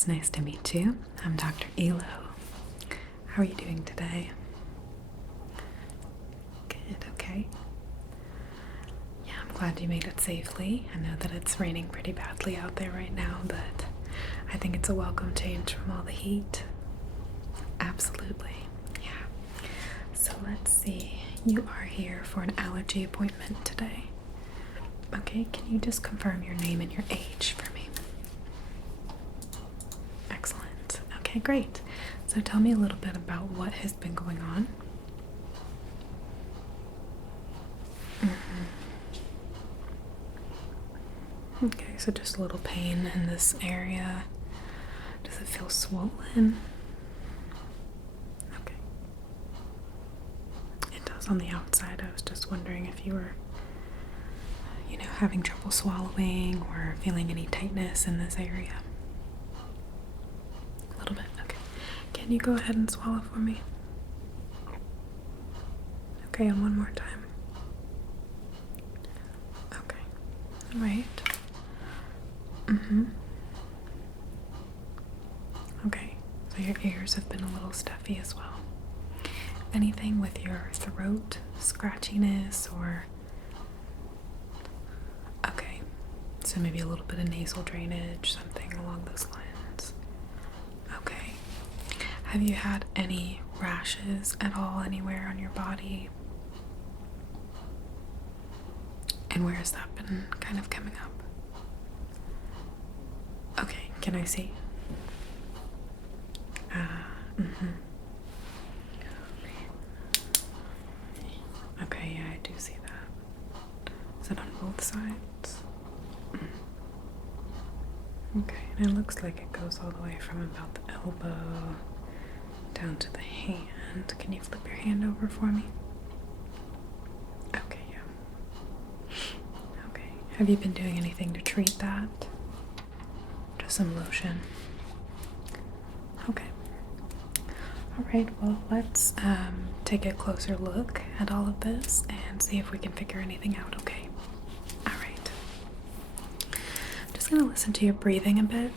It's nice to meet you. I'm Dr. Elo. How are you doing today? Good, okay. Yeah, I'm glad you made it safely. I know that it's raining pretty badly out there right now, but I think it's a welcome change from all the heat. Absolutely, yeah. So let's see. You are here for an allergy appointment today. Okay, can you just confirm your name and your age for me? Excellent. Okay, great. So tell me a little bit about what has been going on. Okay, so just a little pain in this area. Does it feel swollen? Okay. It does on the outside. I was just wondering if you were, having trouble swallowing or feeling any tightness in this area. A little bit, okay. Can you go ahead and swallow for me? Okay, and one more time. Okay, all right. Okay, so your ears have been a little stuffy as well. Anything with your throat, scratchiness, or... Okay, so maybe a little bit of nasal drainage, something along those lines. Okay. Have you had any rashes at all anywhere on your body? And where has that been kind of coming up? Okay, can I see? Okay, yeah, I do see that. Is it on both sides? Okay, and it looks like it goes all the way from about the elbow down to the hand. Can you flip your hand over for me? Okay, yeah. Okay, have you been doing anything to treat that? Just some lotion. Okay. Alright, well, let's take a closer look at all of this and see if we can figure anything out, okay? Alright. I'm just going to listen to your breathing a bit.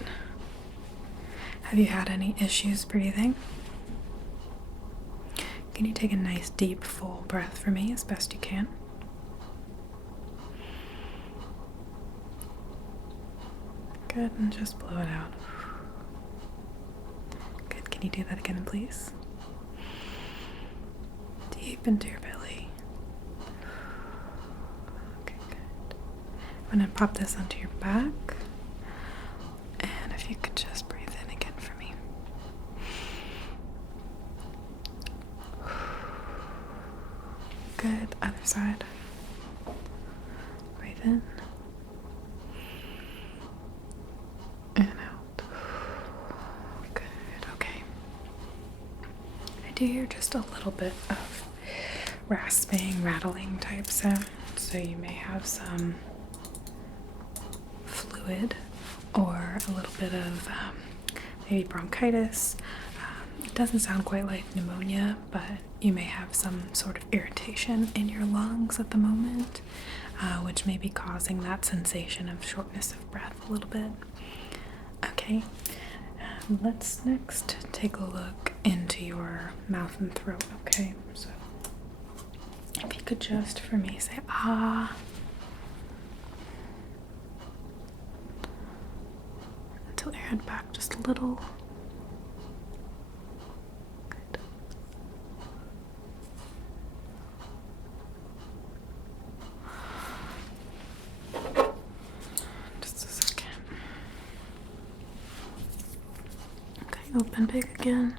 Have you had any issues breathing? Can you take a nice deep full breath for me as best you can? Good, and just blow it out. Good, can you do that again, please? Deep into your belly. Okay, good. I'm gonna pop this onto your back. And if you could just breathe in again for me. Good, other side. Breathe in. And out. Good, okay. I do hear just a little bit of rasping, rattling type sound, so you may have some fluid or a little bit of maybe bronchitis. It doesn't sound quite like pneumonia, but you may have some sort of irritation in your lungs at the moment, which may be causing that sensation of shortness of breath a little bit. Okay, let's next take a look into your mouth and throat, okay? So, if you could just, for me, say, ah. Tilt your head back just a little. Good. Just a second. Okay, open big again.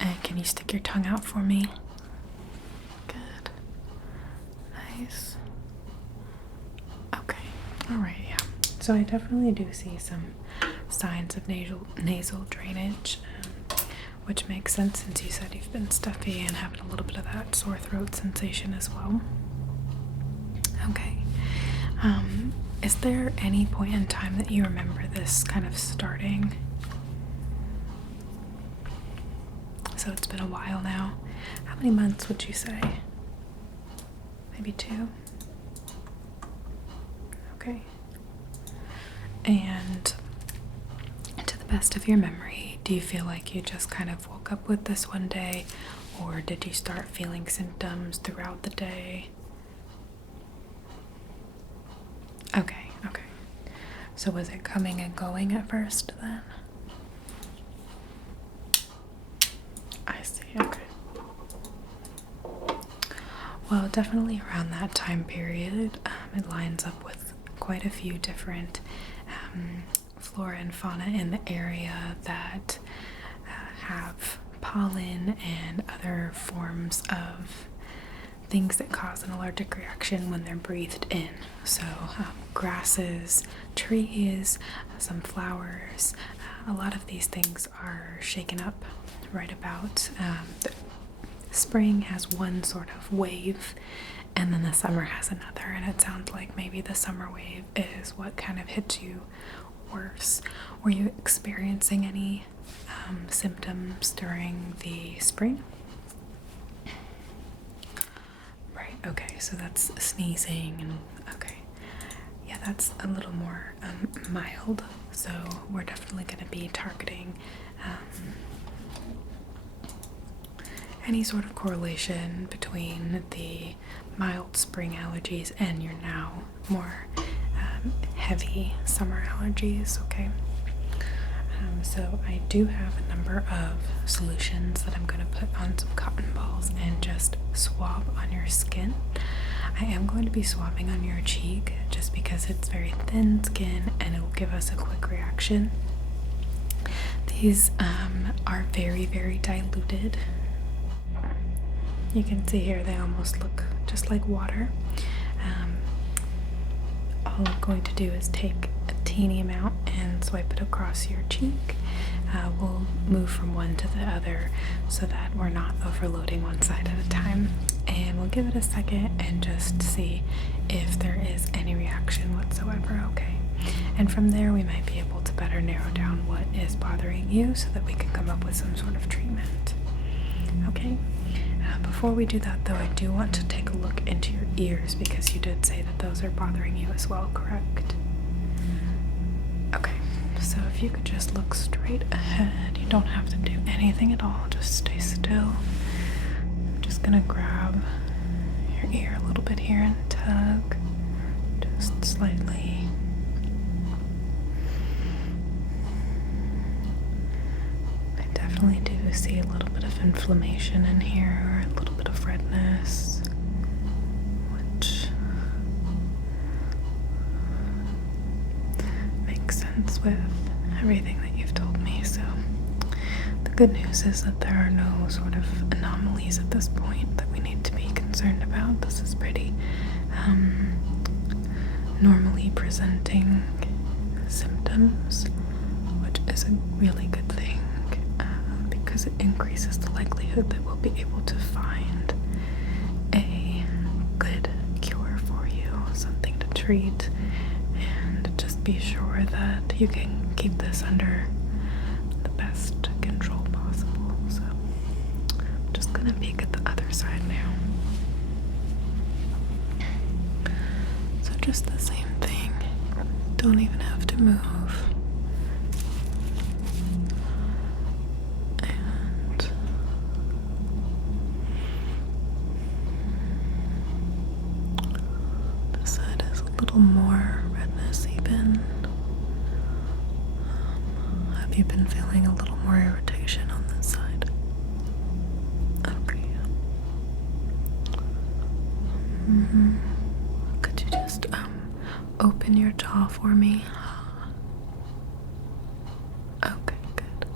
And can you stick your tongue out for me? Good. Nice. Okay. Alright, yeah. So I definitely do see some signs of nasal drainage, which makes sense since you said you've been stuffy and having a little bit of that sore throat sensation as well. Okay. Is there any point in time that you remember this kind of starting? So it's been a while now. How many months would you say? Maybe 2? Okay. And to the best of your memory, do you feel like you just kind of woke up with this one day, or did you start feeling symptoms throughout the day? Okay, okay. So was it coming and going at first then? I see, okay. Well, definitely around that time period, it lines up with quite a few different flora and fauna in the area that have pollen and other forms of things that cause an allergic reaction when they're breathed in. So grasses, trees, some flowers, a lot of these things are shaken up right about. The spring has one sort of wave, and then the summer has another, and it sounds like maybe the summer wave is what kind of hits you worse. Were you experiencing any symptoms during the spring? Right, okay, so that's sneezing, and okay. Yeah, that's a little more mild, so we're definitely going to be targeting any sort of correlation between the mild spring allergies and your now more heavy summer allergies, okay? So I do have a number of solutions that I'm going to put on some cotton balls and just swab on your skin. I am going to be swabbing on your cheek just because it's very thin skin and it will give us a quick reaction. These are very, very diluted. You can see here they almost look just like water. All I'm going to do is take a teeny amount and swipe it across your cheek. We'll move from one to the other so that we're not overloading one side at a time. And we'll give it a second and just see if there is any reaction whatsoever, okay? And from there we might be able to better narrow down what is bothering you so that we can come up with some sort of treatment, okay? Before we do that though, I do want to take a look into your ears because you did say that those are bothering you as well, correct? Okay, so if you could just look straight ahead, you don't have to do anything at all, just stay still. I'm just gonna grab your ear a little bit here and tug, just slightly. I definitely do see a little bit of inflammation in here, a little bit of redness, which makes sense with everything that you've told me. So the good news is that there are no sort of anomalies at this point that we need to be concerned about. This is pretty normally presenting symptoms, which is a really good thing. Because it increases the likelihood that we'll be able to find a good cure for you, something to treat, and just be sure that you can keep this under the best control possible. So I'm just gonna peek at the other side now. So just the same thing, don't even have to move. More redness even. Have you been feeling a little more irritation on this side? Okay. Could you just open your jaw for me? Okay, good.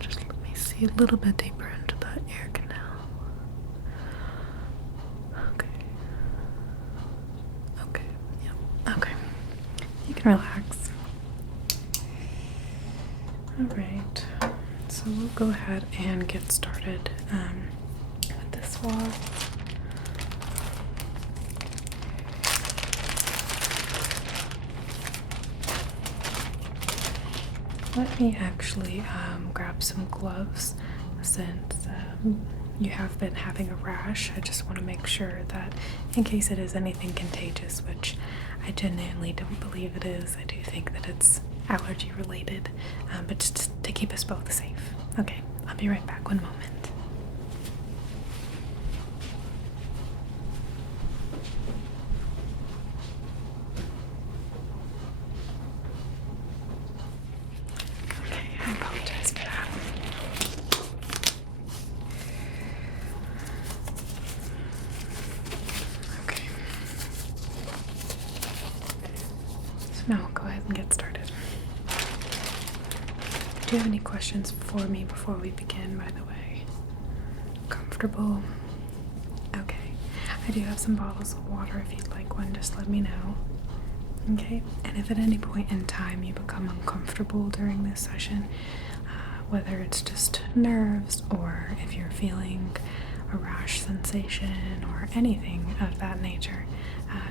Just let me see a little bit deeper into that ear canal. Relax. Alright, so we'll go ahead and get started with this swab. Let me actually grab some gloves since you have been having a rash, I just want to make sure that in case it is anything contagious, which I genuinely don't believe it is, I do think that it's allergy related, but just to keep us both safe. Okay, I'll be right back, one moment. Okay, I apologize for that. Okay. So now we'll go ahead and get started. Do you have any questions for me before we begin, by the way? Comfortable? Okay. I do have some bottles of water if you'd like one, just let me know. Okay? And if at any point in time you become uncomfortable during this session, whether it's just nerves or if you're feeling a rash sensation or anything of that nature,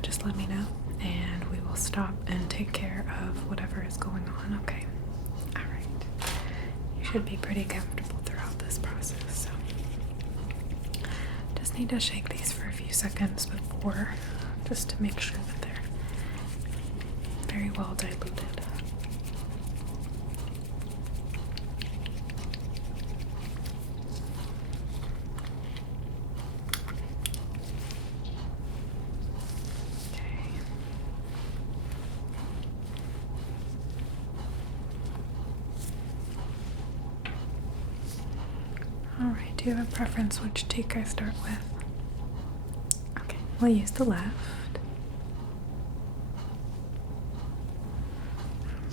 just let me know and we will stop and take care of whatever is going on, okay? Alright. You should be pretty comfortable throughout this process, so just need to shake these for a few seconds before, just to make sure that they're very well diluted. Alright, do you have a preference which cheek I start with? Okay, we'll use the left.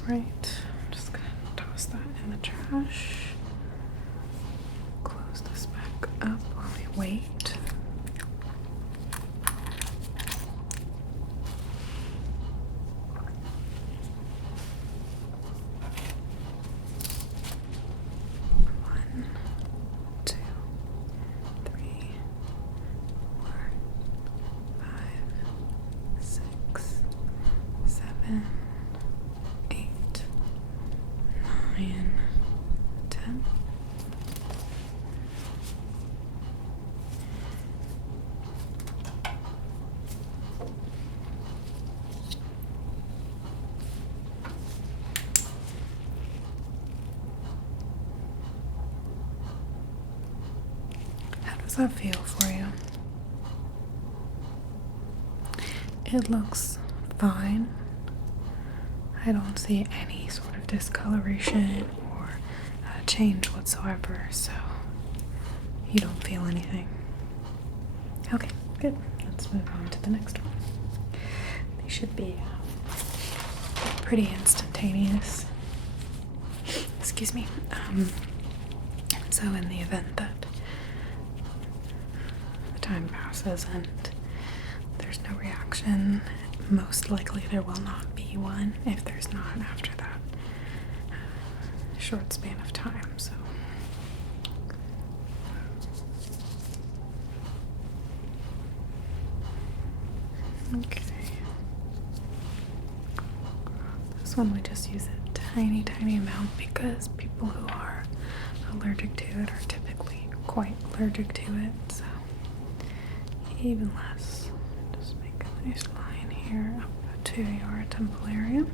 Alright, I'm just gonna toss that in the trash. Close this back up while we wait. How does that feel for you? It looks fine. I don't see any sort of discoloration or change whatsoever, so you don't feel anything. Okay, good. Let's move on to the next one. They should be pretty instantaneous. Excuse me. So in the event that the time passes and there's no reaction, most likely there will not be one if there's not after that short span of time. So okay, this one we just use a tiny amount because people who are allergic to it are typically quite allergic to it, so even less. Just make a nice line here up to your temple area.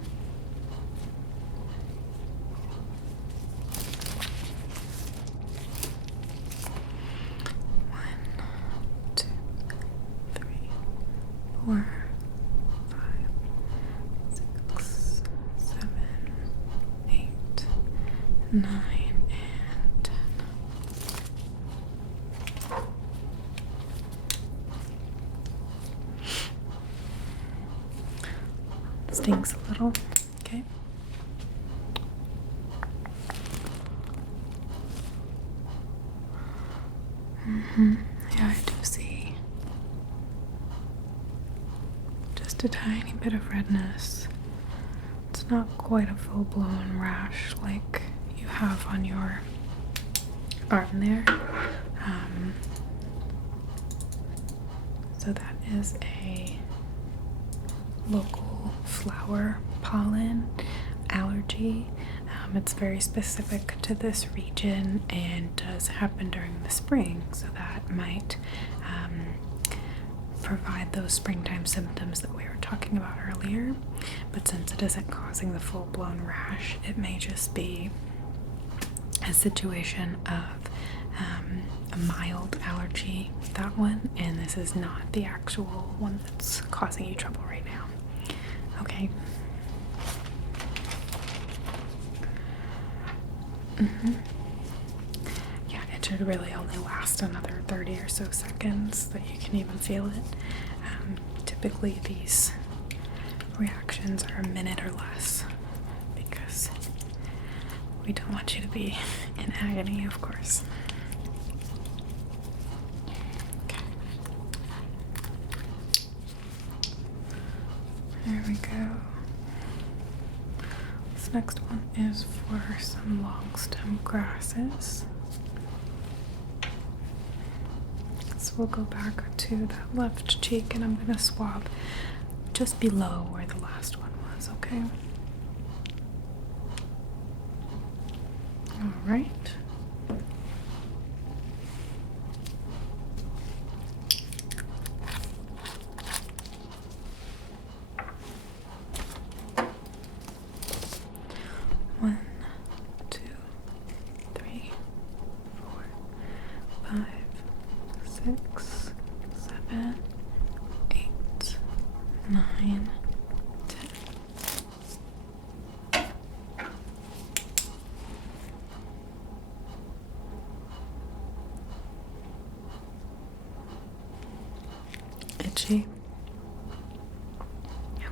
One, two, three, 4, 5, 6, 7, 8, 9, and 10. Stings a little, okay? Yeah, I do see just a tiny bit of redness. It's not quite a full-blown rash like you have on your arm there. So that is a local flower pollen allergy. It's very specific to this region and does happen during the spring, so that might provide those springtime symptoms that we were talking about earlier. But since it isn't causing the full-blown rash, it may just be a situation of a mild allergy with that one, and this is not the actual one that's causing you trouble right now. Okay. Yeah, it should really only last another 30 or so seconds that you can even feel it. Typically these reactions are a minute or less because we don't want you to be in agony, of course. Okay. There we go. This next one is for some long stem grasses. So we'll go back to that left cheek and I'm going to swab just below where the last one was, okay? All right. One, two, three, four, 5, 6, 7, 8, 9, 10. Itchy.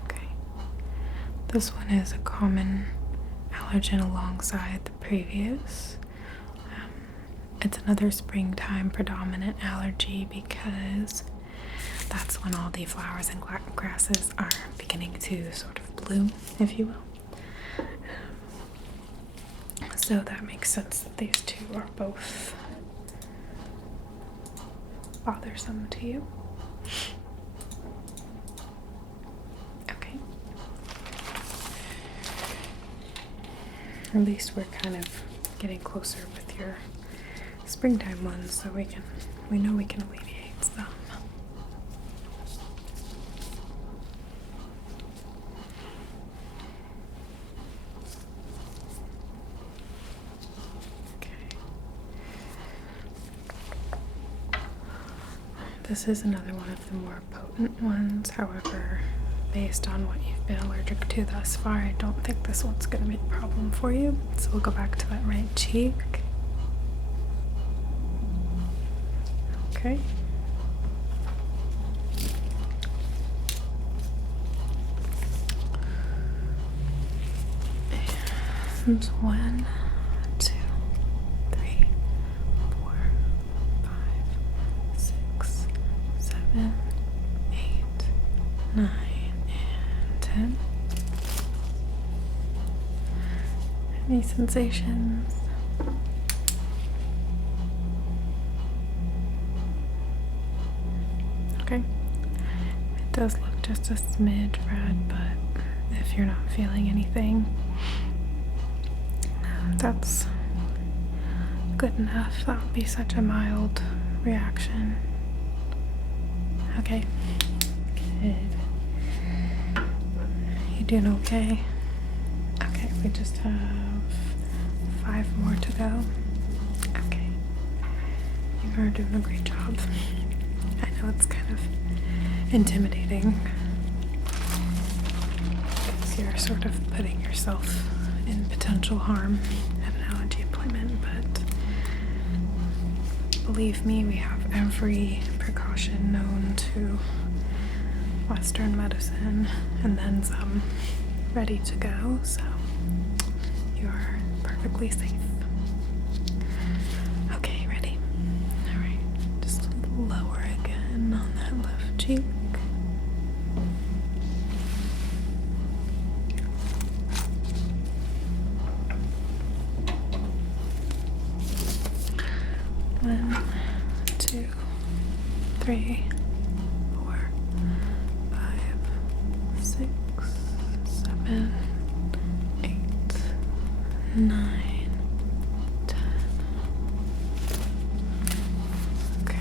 Okay. This one is a common allergen alongside the previous. It's another springtime predominant allergy because that's when all the flowers and grasses are beginning to sort of bloom, if you will. So that makes sense that these two are both bothersome to you. Okay. At least we're kind of getting closer with your springtime ones, so we know we can alleviate some. Okay. This is another one of the more potent ones. However, based on what you've been allergic to thus far, I don't think this one's going to be a problem for you. So we'll go back to that right cheek. Okay. And 1, 2, 3, 4, 5, 6, 7, 8, 9, and 10. Any sensations? Okay. It does look just a smidge red, but if you're not feeling anything, that's good enough. That would be such a mild reaction. Okay. Good. You doing okay? Okay, we just have 5 more to go. Okay. You are doing a great job. I know it's kind of intimidating because you're sort of putting yourself in potential harm at an allergy appointment, but believe me, we have every precaution known to Western medicine and then some ready to go, so you're perfectly safe. Okay, ready? Alright, just a little lower again on that left cheek. One, 2, 3, 4, 5, 6, 7, 8, 9, 10. Okay.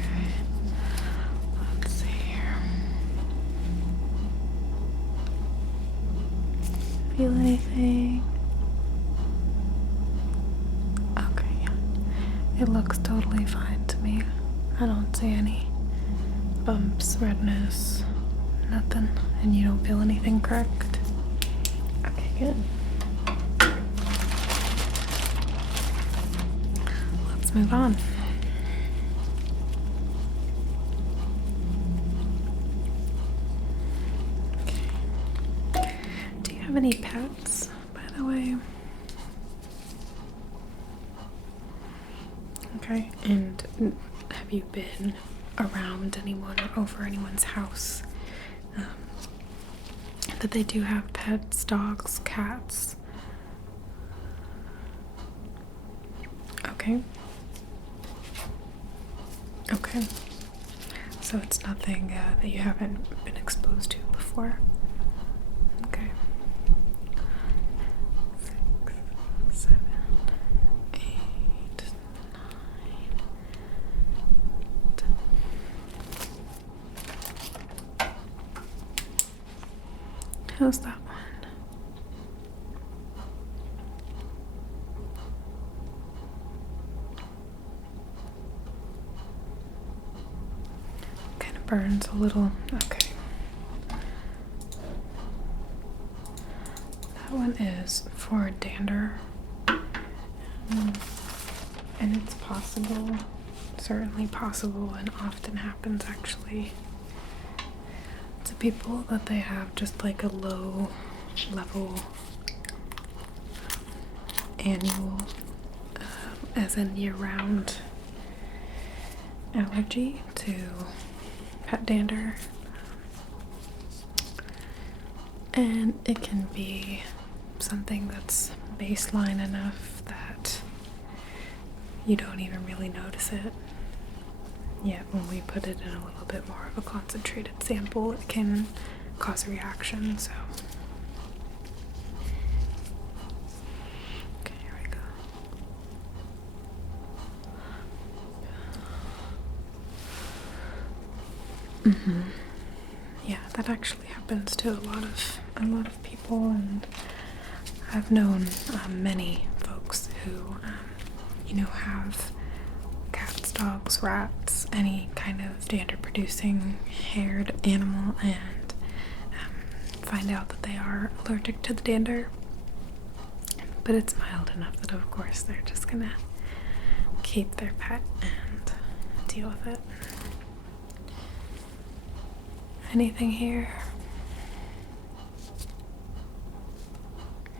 Let's see here. Feel anything? Okay, yeah. It looks totally fine to me. I don't see any bumps, redness, nothing. And you don't feel anything, correct? Okay, good. Let's move on. Okay. Do you have any pets, by the way? Okay, and have you been around anyone or over anyone's house that they do have pets, dogs, cats? Okay. Okay. So it's nothing that you haven't been exposed to before? Okay. 6, 7, 8, 9, 10. How's that one? Kind of burns a little. Okay. That one is for dander. And it's possible, certainly possible, and often happens actually to people that they have just like a low level annual, as in year-round allergy to pet dander. And it can be something that's baseline enough that you don't even really notice it. Yet when we put it in a little bit more of a concentrated sample, it can cause a reaction, so. Okay, here we go. Yeah, that actually happens to a lot of people, and I've known many folks who, have cats, dogs, rats, any kind of dander-producing haired animal, and find out that they are allergic to the dander. But it's mild enough that, of course, they're just gonna keep their pet and deal with it. Anything here?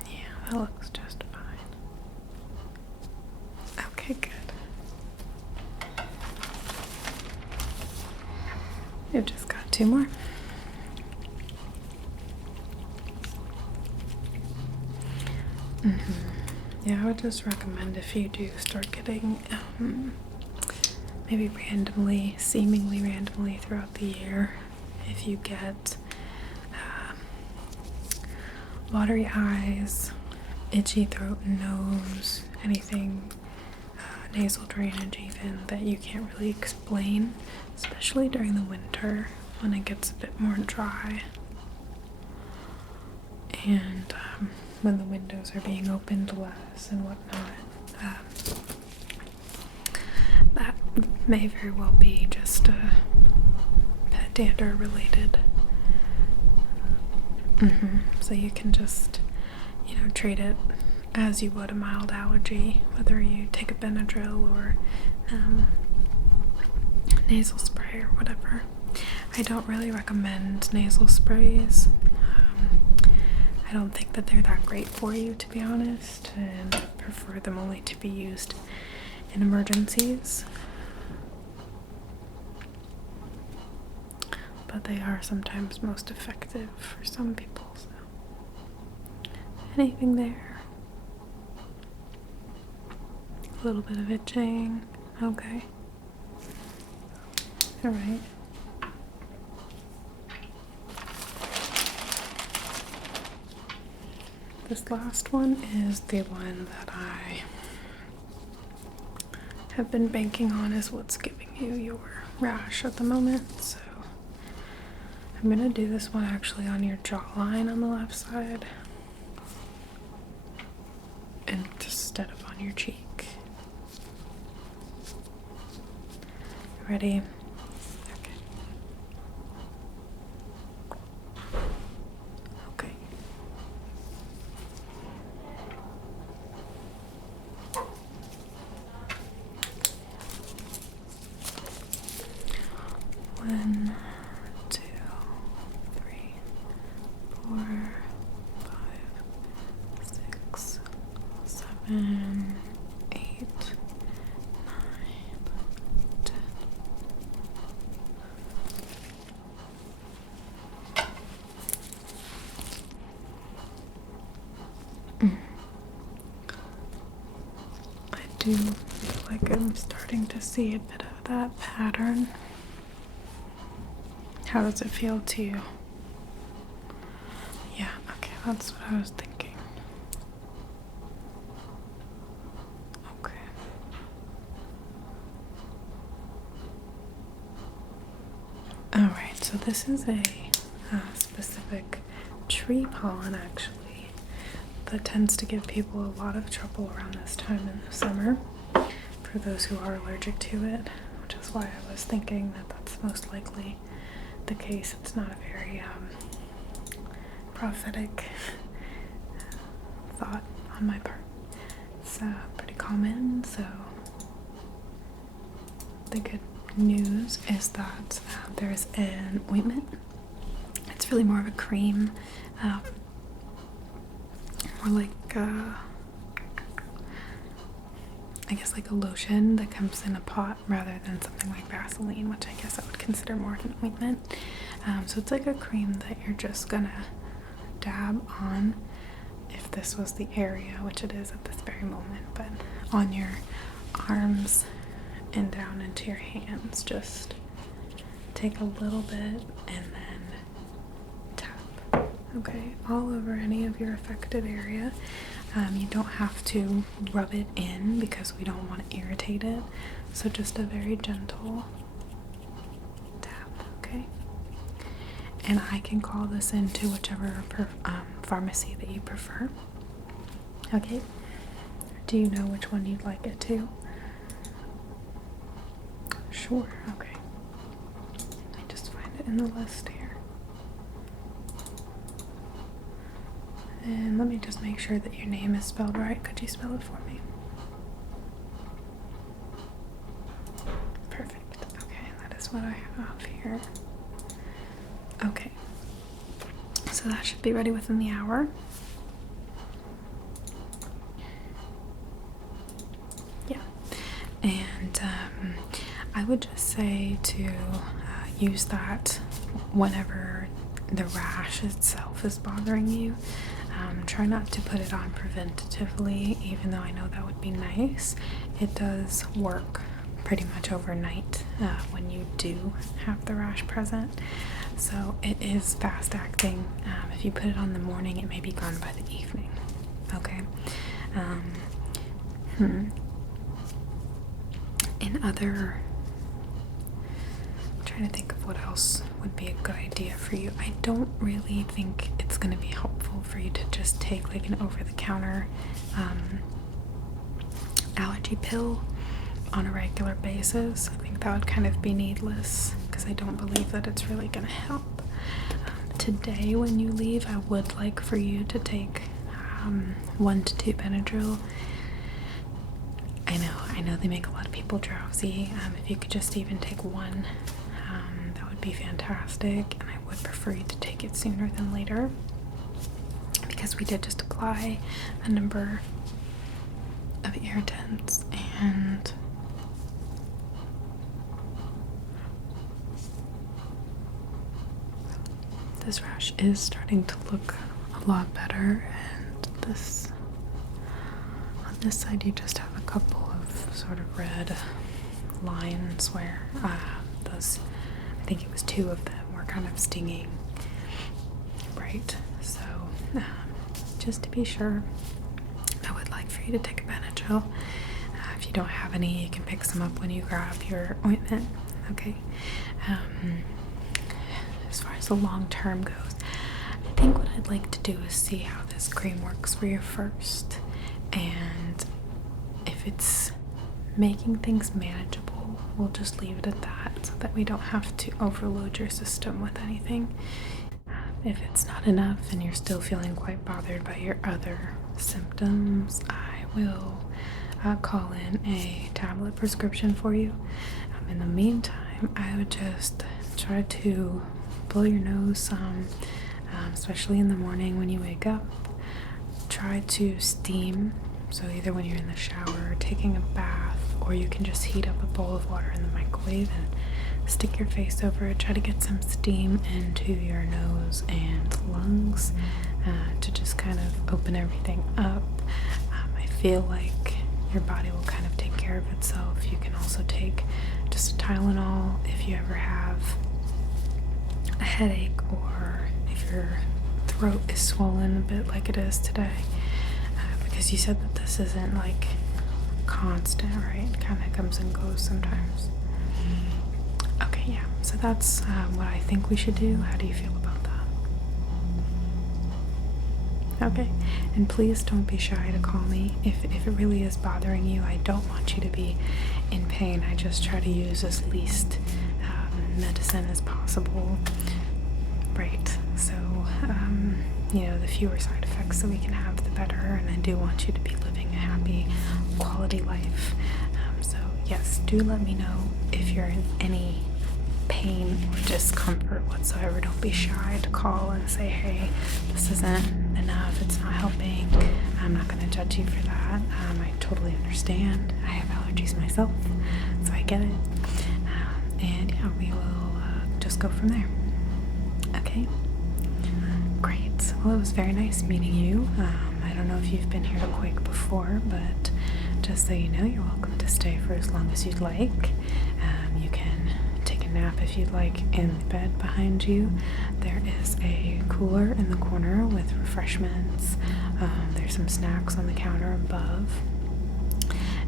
Yeah, that looks just fine. Okay, good. You've just got 2 more. Yeah, I would just recommend, if you do start getting maybe randomly, seemingly randomly throughout the year, if you get watery eyes, itchy throat and nose, anything, nasal drainage even, that you can't really explain, especially during the winter when it gets a bit more dry, and when the windows are being opened less and whatnot, that may very well be just pet dander related. So you can just, treat it as you would a mild allergy, whether you take a Benadryl or nasal spray or whatever. I don't really recommend nasal sprays. I don't think that they're that great for you, to be honest, and I prefer them only to be used in emergencies. But they are sometimes most effective for some people, so. Anything there? A little bit of itching. Okay. Alright. this last one is the one that I have been banking on is what's giving you your rash at the moment. So I'm gonna do this one actually on your jawline on the left side instead of on your cheek. Ready? Okay. Okay. One, two, three, four, five, six, seven, 8, 9, 10. I do feel like I'm starting to see a bit of that pattern. How does it feel to you? Yeah, okay, that's what I was thinking. Okay. Alright, so this is a specific tree pollen actually that tends to give people a lot of trouble around this time in the summer for those who are allergic to it, which is why I was thinking that that's most likely the case. It's not a very prophetic thought on my part. It's pretty common, so the good news is that there's an ointment. It's really more of a cream, more like I guess like a lotion that comes in a pot rather than something like Vaseline, which I guess I would consider more of an ointment. So it's like a cream that you're just gonna dab on, if this was the area, which it is at this very moment, but on your arms and down into your hands. Just take a little bit and then tap, okay, all over any of your affected area. You don't have to rub it in because we don't want to irritate it, so just a very gentle tap, okay? And I can call this into whichever pharmacy that you prefer. Okay, do you know which one you'd like it to? Sure, okay. Let me just find it in the list here. And let me just make sure that your name is spelled right. Could you spell it for me? Perfect. Okay, that is what I have here. Okay. So that should be ready within the hour. Yeah. And I would just say to use that whenever the rash itself is bothering you. Try not to put it on preventatively, even though I know that would be nice. It does work pretty much overnight when you do have the rash present. So it is fast acting. If you put it on in the morning, it may be gone by the evening. Okay. In other, I'm trying to think of what else would be a good idea for you. I don't really think it's going to be helpful for you to just take like an over-the-counter allergy pill on a regular basis. I think that would kind of be needless because I don't believe that it's really going to help. Today when you leave, I would like for you to take 1 to 2 Benadryl. I know they make a lot of people drowsy. If you could just even take 1, that would be fantastic, and I would prefer you to take it sooner than later because we did just apply a number of irritants, and this rash is starting to look a lot better. And this, on this side, you just have a couple of sort of red lines where those, I think it was 2 of them, were kind of stinging. Right, so just to be sure, I would like for you to take a Benadryl. If you don't have any, you can pick some up when you grab your ointment. Okay. As far as the long term goes, I think what I'd like to do is see how this cream works for you first, and if it's making things manageable, we'll just leave it at that so that we don't have to overload your system with anything. If it's not enough and you're still feeling quite bothered by your other symptoms, I will call in a tablet prescription for you. In the meantime, I would just try to blow your nose some, especially in the morning when you wake up. Try to steam, so either when you're in the shower or taking a bath, or you can just heat up a bowl of water in the microwave and stick your face over it. Try to get some steam into your nose and lungs to just kind of open everything up. I feel like your body will kind of take care of itself. You can also take just a Tylenol if you ever have a headache or if your throat is swollen a bit like it is today. Because you said that this isn't like constant, right? It kind of comes and goes sometimes. Okay, yeah. So that's what I think we should do. How do you feel about that? Okay. And please don't be shy to call me if it really is bothering you. I don't want you to be in pain. I just try to use as least medicine as possible. Right. So, the fewer side effects that we can have, the better. And I do want you to be living a happy, quality life. So, yes, do let me know if you're in any pain or discomfort whatsoever. Don't be shy to call and say, hey, this isn't enough. It's not helping. I'm not going to judge you for that. I totally understand. I have allergies myself, so I get it. And yeah, we will just go from there. Okay? Great. Well, it was very nice meeting you. I don't know if you've been here to Quake before, but just so you know, you're welcome to stay for as long as you'd like. You can take a nap if you'd like in the bed behind you. There is a cooler in the corner with refreshments. There's some snacks on the counter above.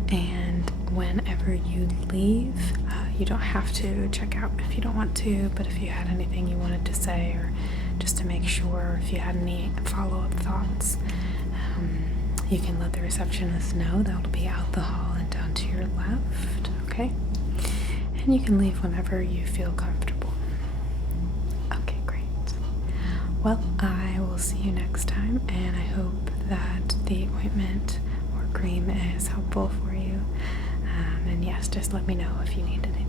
And whenever you leave, you don't have to check out if you don't want to, but if you had anything you wanted to say, or just to make sure, if you had any follow-up thoughts, you can let the receptionist know. That'll be out the hall and down to your left, okay? And you can leave whenever you feel comfortable. Okay, great. Well, I will see you next time, and I hope that the ointment or cream is helpful for you. And yes, just let me know if you need anything.